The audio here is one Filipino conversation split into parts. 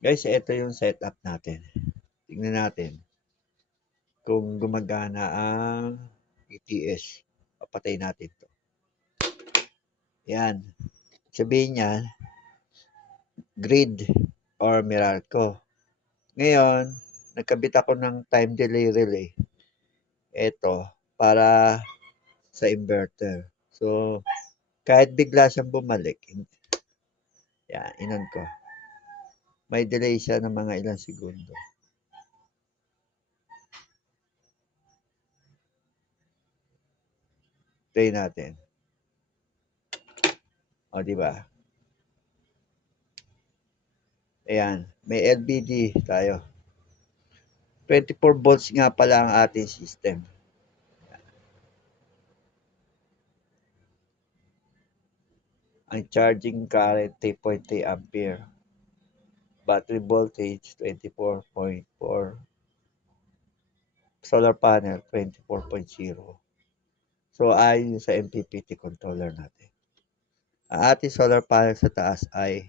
Guys, ito yung setup natin. Tingnan natin kung gumagana ang ETS. Papatay natin to. Yan. Sabihin niya, grid or Meralco. Ngayon, nagkabit ako ng time delay relay. Ito, para sa inverter. So, kahit bigla siyang bumalik, yan, inon ko. May delay siya ng mga ilang segundo. Try natin. O, di ba? Ayan, may LBD tayo. 24 volts nga pala ang ating system. Ang charging current 3.3 ampere. Battery voltage 24.4. Solar panel 24.0. So ayon sa MPPT controller natin. Ang ating solar panel sa taas ay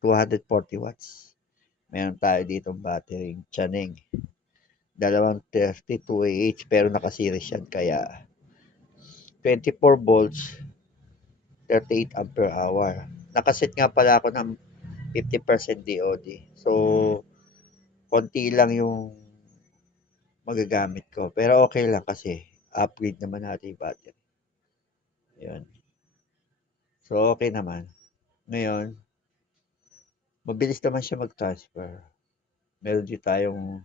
240 watts. Meron tayo dito battery Chaneng. Dalawang 32Ah pero naka-series yan kaya 24 volts 38 ampere hour. Nakaset nga pala ako ng 50% DOD. So, konti lang yung magagamit ko. Pero okay lang kasi upgrade naman natin yung battery. Yun. So, okay naman. Ngayon, mabilis naman siya mag-transfer. Meron din tayong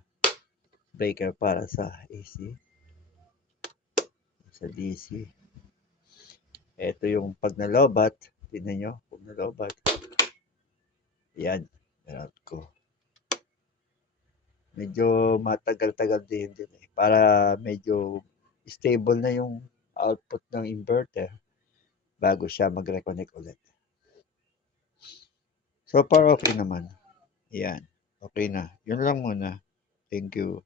breaker para sa AC. Sa DC. Ito yung pag nalobat. Tignan nyo, pag nalobat. Yan. Meron ko. Medyo matagal-tagal din eh. Para medyo stable na yung output ng inverter bago siya mag-reconnect ulit. So far okay naman. Yan. Okay na. Yun lang muna. Thank you.